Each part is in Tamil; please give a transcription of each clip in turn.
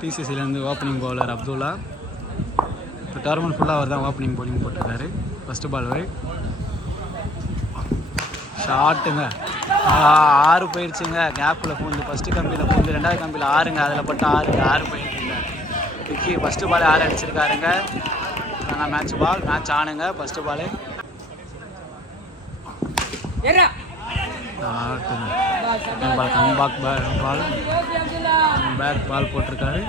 டிசிசிலேருந்து ஓப்பனிங் பவுலர் அப்துல்லா. இப்போ டோர்னமெண்ட் ஃபுல்லாக அவர் தான் ஓப்பனிங் பவுலிங் போட்டிருக்காரு. ஃபஸ்ட்டு பால் வரை ஷாட்டுங்க, 6 போயிடுச்சுங்க. கேப்பில் பூந்து ஃபஸ்ட்டு கம்பியில் பூந்து 2வது கம்பியில் 6ங்க. அதில் பட்டு 6 போயிருக்குங்க. விக்கி ஃபஸ்ட்டு பால் 6 அடிச்சிருக்காருங்க. ஆனால் மேட்ச் ஆனுங்க. ஃபஸ்ட்டு பால் கம்பேக் பால் போட்டிருக்காரு.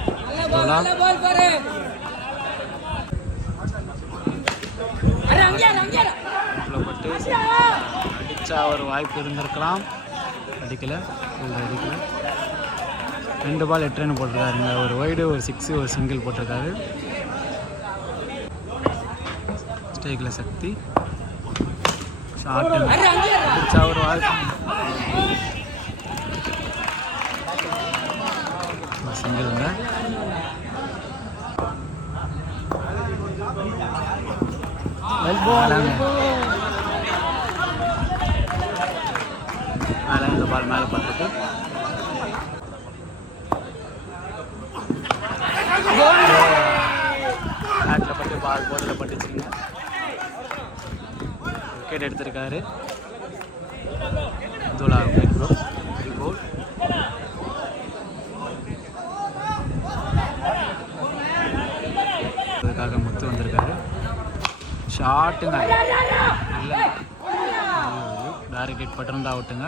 பட்டு அடிச்சா ஒரு வாய்ப்பு இருந்திருக்கலாம். அடிக்கல. 2 பால் 8 ரன் போட்டிருக்காருங்க. ஒரு ஒய்டு, ஒரு 6, ஒரு சிங்கிள் போட்டிருக்காரு. ஸ்டேக்கில் சக்தி ஷார்ட் அடிச்சா ஒரு வாய்ப்பு. சிங்கிள்ங்க. மேலே இந்த பால் மேலே பட்டுருக்கு. பேட்டில் பட்டு பால் போர்டில் பட்டுச்சுங்க. விக்கெட் எடுத்திருக்காரு. அப்துல்லா கோல். அதுக்காக முத்து வந்திருக்காரு. ஷாட்டுங்க, இல்லை பேரிகேட் பட்டிருந்தா அவுட்டுங்க.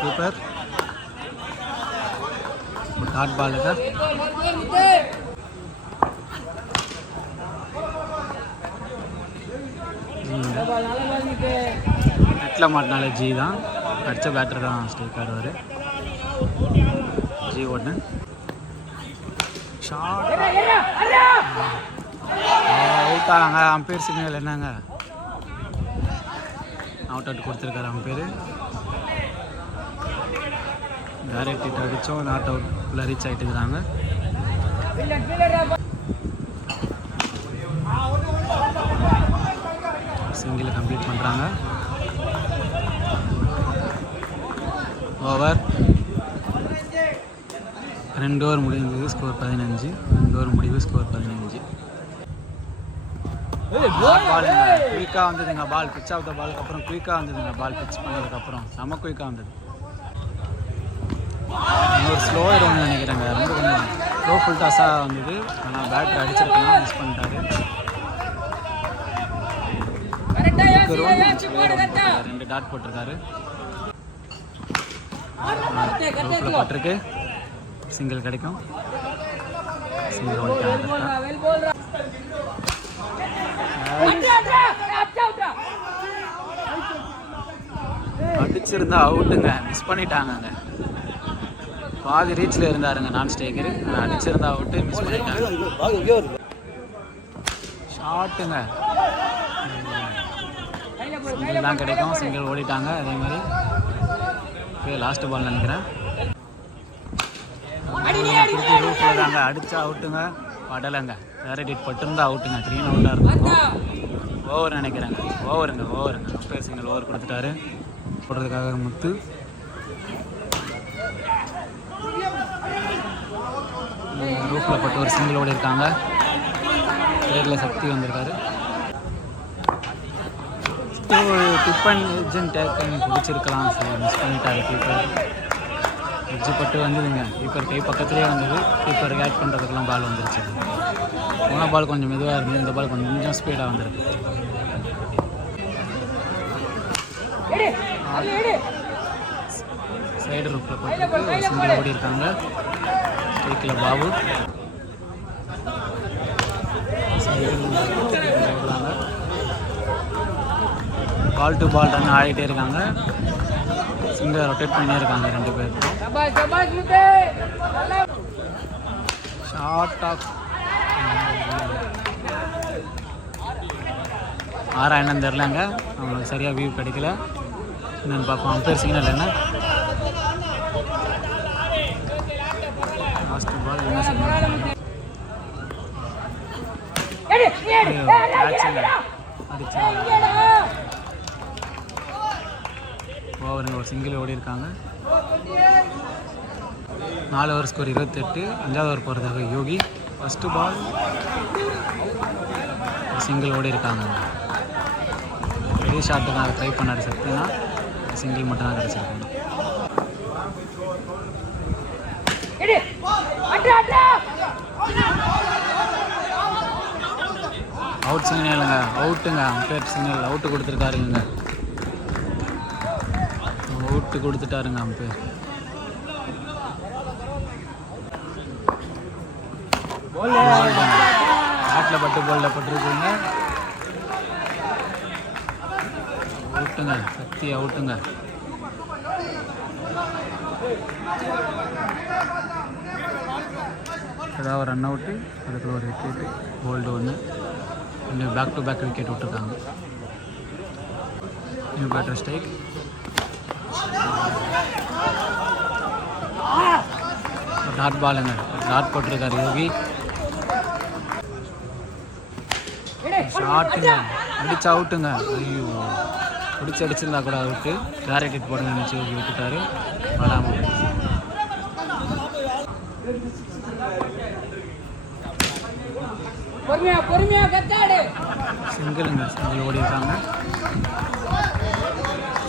கீப்பர் டாட் பாலுங்க. நெட்டில் மாட்டினாலே ஜி தான். அடித்த பேட்டர் தான் ஸ்ட்ரைக் ஆடுவார். ஜி 1 ஷாட் அவுட் ஆனாங்க. அம்பேர் சிக்னல் என்னங்க, அவுட் கொடுத்துருக்காரு அம்பேர். டைரக்ட் ஹிட் அடித்தோம், நாட் அவுட் ரீச் ஆகிட்டு இருக்கிறாங்க. சிங்கிள் கம்ப்ளீட் பண்ணுறாங்க. ஓவர் 2 ஓவர் முடிந்தது. ஸ்கோர் 15. 2 ஓவர் முடிவு. ஸ்கோர் 15. பாலுங்க குயிக்காக வந்ததுங்க. பால் பிச் ஆஃப் த பாலுக்கு அப்புறம் குயிக்காக வந்ததுங்க. பால் பிச் பண்ணதுக்கப்புறம் செம்ம குயிக்காக வந்தது. ஒரு ஸ்லோ ஆயிடும்னு நினைக்கிறேங்க. ரொம்ப கொஞ்சம் ஸ்லோ ஃபுல் டாஸாக வந்தது. ஆனால் பேட்டர் அடிச்சிருக்கலாம், மிஸ் பண்ணிட்டாரு. 2 டாட் போட்டிருக்காரு. பட்டிருக்கு. சிங்கிள் கிடைக்கும். சிங்கிள் அடிச்சிருந்தா அவுட்டுங்க. மிஸ் பண்ணிட்டாங்க. பாதி ரீச்சில் இருந்தாருங்க நான் ஸ்டேக்கரு. அடிச்சிருந்தா அவுட்டு, மிஸ் பண்ணிட்டாங்க. ஷாட்டுங்க, சிங்கிள் தான் கிடைக்கும். சிங்கிள் ஓடிட்டாங்க. அதே மாதிரி லாஸ்ட் பால் நினைக்கிறேன். ரூஃபில் தாங்க அடித்தா அவுட்டுங்க. படலைங்க. வேற டிட் பட்டிருந்தா அவுட்டுங்க. 3 அவுட்டாக இருக்கும். ஓவர் நினைக்கிறேங்க. ஓவருங்க. அப்பேர் சிங்கிள் ஓவர் கொடுத்துட்டாரு. போடுறதுக்காக முத்து. ரூஃபில் பட்டு ஒரு சிங்கிள் ஓடி இருக்காங்க. பேரில் சக்தி வந்திருக்காரு. டிப்பன் எஜ்ஜன் டேக்கன் பிடிச்சிருக்கலாம். மிஸ் பண்ணிட்டாரு கீப்பர். எஜ்ஜு பட்டு வந்ததுங்க. கீப்பர் கை பக்கத்துலேயே வந்தது. கீப்பர் ரியாக்ட் பண்ணுறதுக்கெல்லாம் பால் வந்துருச்சு. போன பால் கொஞ்சம் மெதுவாக இருந்தது. இந்த பால் கொஞ்சம் ஸ்பீடாக வந்துருக்கு. சைடு ரூஃபில் பட்டு ஒரு சிங்கிள் ஓடி இருக்காங்க. ஸ்ட்ரைக்கில் Babu. Ball to ball run ஆடிட்டே இருக்காங்க. சிங்கிள் ரொட்டேட் பண்ணியே இருக்காங்க 2 பேர். ஷார்ட் ஆஃப் ஆறா என்னன்னு தெரிலங்க. அவங்களுக்கு சரியாக வியூ கிடைக்கல. என்னென்னு பார்ப்போம். அம்பேர் சிக்னல் என்ன கேட்சுங்க அடிச்சா ஓவருங்க. ஒரு சிங்கிள் ஓடி இருக்காங்க. 4 ஓவர் ஸ்கோர் 28. 5வது ஓவர் போகிறதாக யோகி. ஃபஸ்ட்டு பால் சிங்கிள் ஓடி இருக்காங்க. பெரிய ஷாட்டு தான் ட்ரை பண்ணார் சக்தினா, சிங்கிள் மட்டும் தான் கிடச்சிருக்காங்க. அவுட் சிக்னலுங்க, அவுட்டுங்க. அம்பேர் சிக்னல் அவுட்டு கொடுத்துருக்காருங்க. அவுட்டு கொடுத்துட்டாருங்க அம்பேர். பேட்டில் பட்டு பாலில் பட்டுருக்குங்க. அவுட்டுங்க, சக்தி அவுட்டுங்க. ஏதாவது ஒரு ரன் அவுட்டு, அதுக்குள்ள ஒரு விக்கெட்டு, போல்டு ஒன்று. இன்னும் பேக் டு பேக் விக்கெட் விட்டுருக்காங்க. New batter strike. டாட் பாலுங்க, டாட் போட்டிருக்காரு யோகி. ஷாட்டுங்க, அடிச்சு அவுட்டுங்க. ஐயோ, பிடிச்சி அடிச்சிருந்தா கூட அவுட்டு. கிளாரிட் ஹிட் போடுங்க நினச்சி யோகி விட்டுட்டாரு. வராமல் சிங்கிளுங்க, சிங்கிள் ஓடி இருக்காங்க.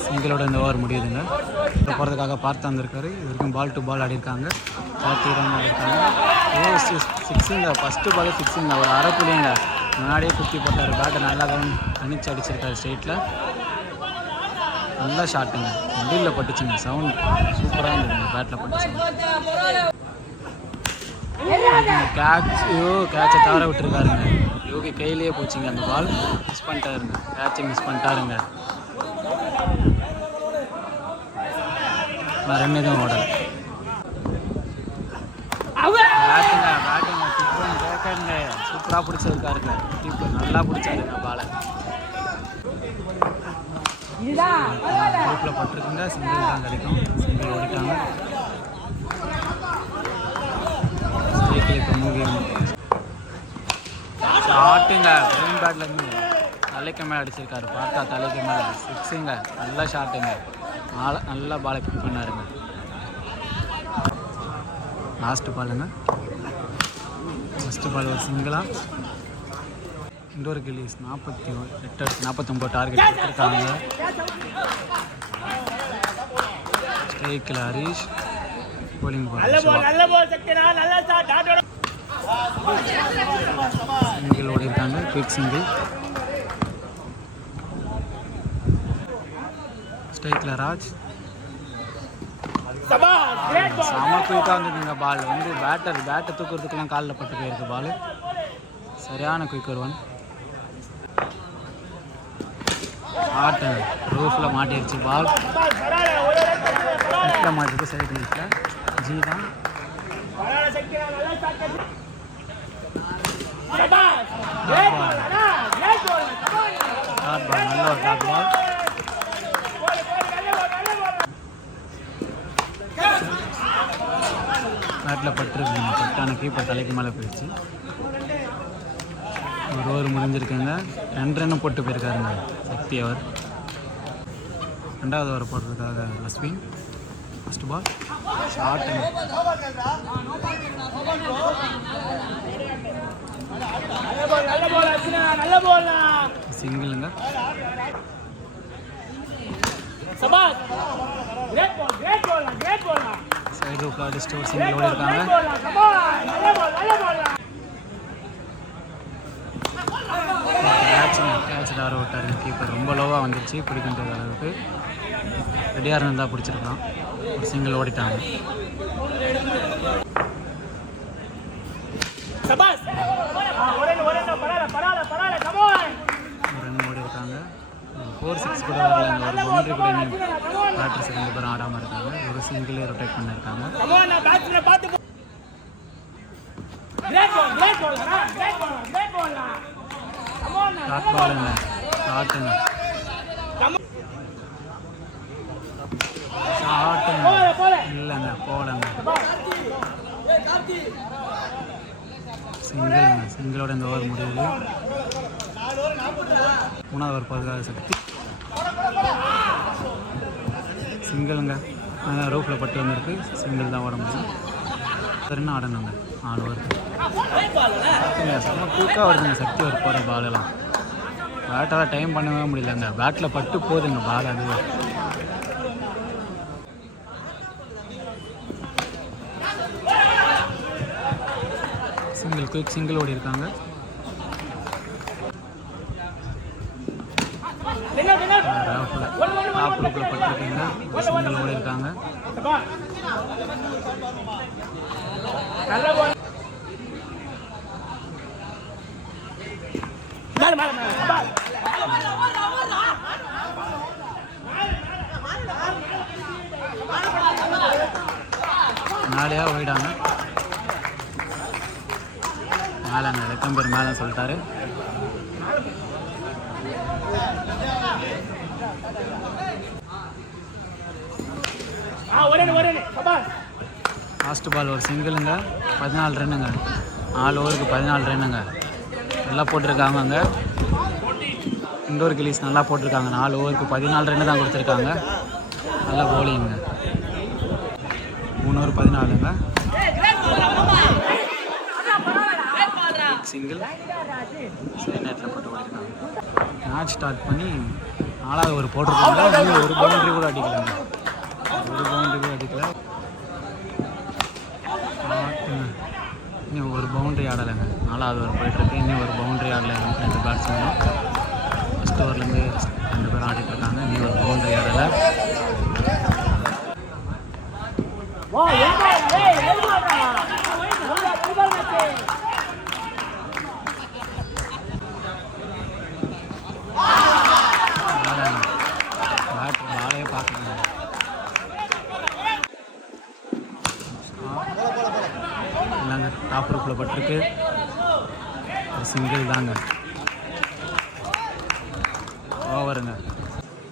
சிங்கிளோட இந்த ஓவர் முடியுதுங்க. இப்போ போகிறதுக்காக பார்த்து வந்திருக்காரு. இது வரைக்கும் பால் டு பால் ஆடிருக்காங்க. 30 ரன் ஆடிருக்காங்க. சிக்ஸுங்க, ஃபஸ்ட்டு பால் சிக்ஸுங்க. ஒரு அரை புள்ளிங்க முன்னாடியே குத்தி போட்டார். பேட்டை நல்லா கணிச்சு அடிச்சிருக்காரு ஸ்ட்ரெயிட்டில். நல்லா ஷாட்டுங்க, மிடில் பட்டுச்சுங்க. சவுண்ட் சூப்பராக இருந்ததுங்க பேட்டில் பட்டுச்சுங்க. கேட்சை தவற விட்டுருக்காருங்க. யோகி கையிலேயே போச்சுங்க அந்த பால். Miss பண்ணிட்டாருங்க, கேட்சை miss பண்ணிட்டாருங்க. நான் 2 எதுவும் ஓடலை. பேட்டுங்க, பேட்டுங்க, டிப்பன் கேட்காருங்க. சூப்பராக பிடிச்சிருக்காருங்க. டிப்பு நல்லா பிடிச்சாருங்க பாலை. குரூப்பில் பட்டிருக்குங்க. சிங்கிள் தான் கிடைக்கும். சிங்கிள் ஓடிட்டாங்க. இப்போ மூவி ஷாட்டுங்க. மெயின் பேட்டில் இருந்து தலைக்கு மேலே அடிச்சிருக்காரு. பார்த்தா தலைக்கு மேலே சிக்ஸுங்க. நல்லா ஷாட்டுங்க. நல்லா பாலை பிக் பண்ணாருங்க. லாஸ்ட்டு பாலுங்க. ஃபஸ்ட்டு பால் ஒரு சிங்கிளாக. இண்டோர் கில்லிஸ் 49 டார்கெட் கொடுத்துருக்காங்க. ஸ்ட்ரைக்கில் ஹரீஷ். போலிங் சிங்கிள் ஓடி இருக்காங்க. Quick single. ஸ்ட்ரைக்கில் ராஜ். செம குயிக்காக இருந்ததுங்க பால். வந்து பேட்டை தூக்குறதுக்கெல்லாம் காலில் பட்டு போயிருக்கு பால். சரியான குயிக் ஒரு ஒன். ஷாட்டு ரூஃபில் மாட்டிடுச்சு பால். நெட்டில் மாட்டிருக்கு. சைடு நெட்டில் ஜி தான். டாட் பால், நல்ல ஒரு டாட் பால். பேட்டில் பட்டுருக்குங்க. பட்டான கீப்பர் தலைக்கு மேலே போயிடுச்சு. ஒரு ஓவர் முடிஞ்சிருக்குங்க. 2 ரன்னு போட்டு போயிருக்காருங்க சக்தி. அவர் 2வது ஓவர் போடுறதுக்காக அஸ்வின். ஃபஸ்ட்டு பால் ஷாட்டுங்க. சிங்கிளுங்க. சைடு ரூஃபில் அடிச்சுட்டு ஒரு சிங்கிள் ஓடி இருக்காங்க. கேட்ச் டார விட்டாருங்க கீப்பர். ரொம்ப லோவாக வந்துடுச்சு, பிடிக்கின்ற அளவுக்கு. ரெடியாக இருந்தால் பிடிச்சிருக்கலாம். ஒரு சிங்கிள் ஓடிட்டாங்க. ரன் ஓடி இருக்காங்க. 4-6 கூட வரல. ஒரு பவுண்டரி கூட பேட்டர்ஸ் 2 பேரும் ஆடாமல் இருக்காங்க. ஒரு சிங்கிளே ரொட்டேட் பண்ணியிருக்காங்க. ஷார்ட் பாலுங்க, ஷாட்டுங்க, ஷாட்டுங்க. இல்லைங்க, போலங்க. சிங்கிளுங்க. சிங்கிளோட இந்த ஓவர் முடியுது. மூணாவது ஓவர் போகிறதுக்காக சக்தி சிங்கிளுங்க. ரூஃபில் பட்டு வந்திருக்கு. சிங்கிள் தான் ஓட முடியும். சரின்னு ஆடணுங்க 4 ஓவருக்கு. செம்ம குயிக்காக வருதுங்க சக்தி ஒரு போகிற பாலெல்லாம். பேட்டால் டைம் பண்ணவே முடியலங்க. பேட்டில் பட்டு போகுதுங்க பால். அது சிங்கிள் குயிக் சிங்கிள் ஓடி இருக்காங்க. டாப் ரூப்பில் பட்டிருக்கீங்க. சிங்கிள் ஓடி இருக்காங்க. மேலேயா போயிடாங்க. மேலேங்க வெக்கம்பேர் மேலே சொல்லிட்டாரு. லாஸ்ட் பால் ஒரு சிங்கிளுங்க. 14 ரன்னுங்க. 4 ஓவருக்கு 14 ரன்னுங்க. நல்லா போட்டிருக்காங்க. அங்கே இண்டோர் கிலீஸ் நல்லா போட்டிருக்காங்க. 4 ஓவருக்கு 14 ரன்னு தான் கொடுத்துருக்காங்க. நல்லா போலிங்க. 3 ஓவர் 14ங்க. சிங்கிள் சரி நேரத்தில் போட்டு ஓடிருக்காங்க. மேட்ச் ஸ்டார்ட் பண்ணி 4வது ஓவர் போட்டிருக்காங்க. இன்னும் ஒரு பவுண்டரி கூட அடிக்கலாங்க. ஒரு பவுண்டரி கூட அடிக்கல. இன்னும் ஒரு பவுண்டரி ஆடலைங்க. 4வது ஓவர் போயிட்டுருக்கு. இன்னும் ஒரு பவுண்டரி ஆடலைங்க. 2 பேட்ஸ்மேனும் ஃபஸ்ட் ஓவர்லேருந்து 2 பேரும் ஆடிட்டுருக்காங்க. இன்னும் ஒரு பவுண்டரி ஆடலை. பாலையே பார்க்கணும். இல்லைங்க டாப் ரூப்பில் பட்டிருக்கு. சிங்கிள் தாங்க. ஓவருங்க.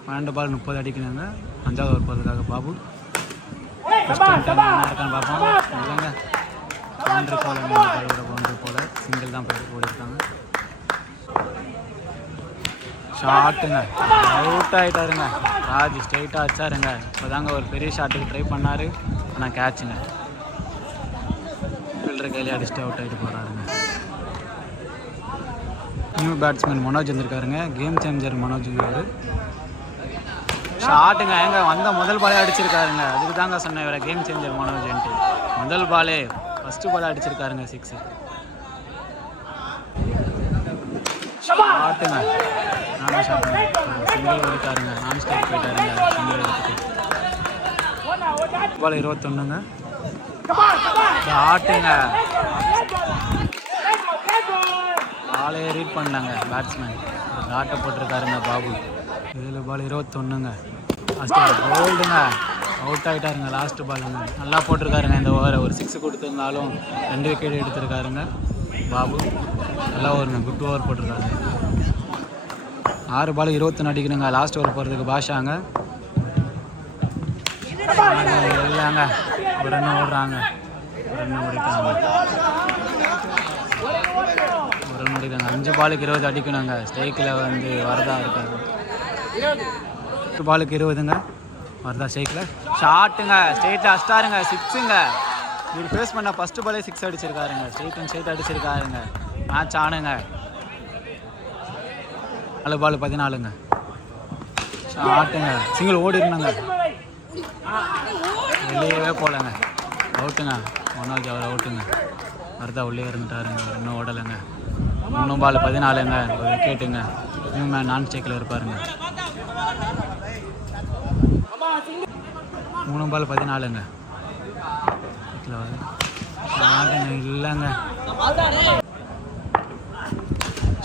12 பால் 30 அடிக்கணுங்க. 5வது ஓவர் போகிறதுக்காக பாபு இருக்கான்னு பார்ப்போம். இல்லைங்க பவுண்டரி போல பவுண்டரி போல சிங்கிள் தான் போய் ஓடிருக்காங்க. ஷாட்டுங்க. அவுட் ஆகிட்டாருங்க. ராஜ் ஸ்ட்ரைட்டாக வச்சாருங்க. இப்போ தாங்க ஒரு பெரிய ஷாட்டுக்கு ட்ரை பண்ணார். ஆனால் கேட்சுங்க. ஃபீல்டர் கையிலே அடிச்சுட்டு அவுட் ஆகிட்டு போகிறாருங்க. நியூ பேட்ஸ்மேன் மனோஜ் வந்திருக்காருங்க. கேம் சேஞ்சர் மனோஜ் இருக்காரு. ஷாட்டுங்க. எங்க வந்த முதல் பாலே அடிச்சிருக்காருங்க. அதுக்கு தாங்க சொன்னேன் இவரை கேம் சேஞ்சர் மனோஜ்ன்ட்டு. முதல் பாலே ஃபஸ்ட்டு பாலே அடிச்சிருக்காருங்க 6. ஷாட்டுங்க. நானும் ஷாட்டுங்க. சிங்கிள் ஓடிட்டாருங்க. நான் ஸ்ட்ரைக் போயிட்டாருங்க. சிங்கிள் எடுத்துட்டு பால் 21ங்க. ஷாட்டுங்க. பாலே ரீட் பண்ணாங்க பேட்ஸ்மேன். ஷாட்டை போட்டிருக்காருங்க பாபு. 7 பால் 21ங்க. லாஸ்ட் கோல்டுங்க. அவுட் ஆகிட்டாருங்க. லாஸ்ட் பாலுங்க. நல்லா போட்டிருக்காருங்க. இந்த ஓவரை ஒரு 6 கொடுத்துருந்தாலும் 2 விக்கெட் எடுத்திருக்காருங்க பாபு. நல்லா ஓவருங்க. குட் ஓவர் போட்டிருக்காரு. 6 பால் 21 அடிக்கணுங்க. லாஸ்ட் ஓவர் போகிறதுக்கு பாஷாங்க. இல்லைங்க ஒரு ரன் ஓடுறாங்க. ஒரு ரன் ஓடிட்டாங்க. 5 பாலுக்கு 20 அடிக்கணுங்க. ஸ்ட்ரைக்கில் வந்து வரதா இருக்காரு. 8 பாலுக்கு 20ங்க. வரதா ஸ்ட்ரைக்கில். ஷாட்டுங்க. ஸ்ட்ரைட்டில் அடிச்சிட்டாருங்க. 6ங்க. இவர் ஃபேஸ் பண்ண ஃபஸ்ட்டு பாலே 6 அடிச்சிருக்காருங்க. ஸ்ட்ரைட் அடிச்சிருக்காருங்க. மேட்ச் ஆனுங்க. 4 பால் 14ங்க. ஷாட்டுங்க. சிங்கிள் ஓடி இருந்தாங்க. வெளியவே போகலங்க. அவுட்டுங்க. மனோஜ் அவர் அவுட்டுங்க. வரதா உள்ளே இருந்துட்டாருங்க. இன்னும் ஓடலைங்க. 3 பால் 14ங்க. ஒரு விக்கெட்டுங்க. நியூ நான் ஸ்ட்ரைக்கில் இருப்பாருங்க. 3 பால் 14ங்க. ஷாட்டுங்க. இல்லைங்க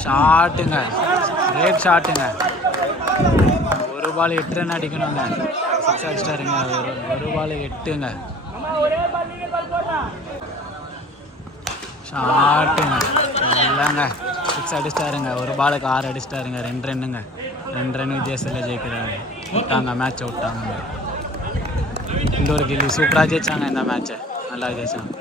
ஷாட்டுங்க. ரேட் ஷாட்டுங்க. 1 பால் 8 ரன் அடிக்கணுங்க. 6 அடிச்சிட்டாருங்க. ஒரு பால் 8ங்க. ஷாட்டுங்க. இல்லைங்க 6 அடிச்சிட்டாருங்க. 1 பாலுக்கு 6 அடிச்சிட்டாருங்க. 2 ரன்னுங்க. 2 ரன் வித்தியாசத்தில் ஜெயிக்கிறாங்க. விட்டாங்க மேட்சை விட்டாங்க. இண்டோர் கில்லி சூப்பராக ஜெயிச்சாங்க. இந்த மேட்சை நல்லா ஜெயிச்சாங்க.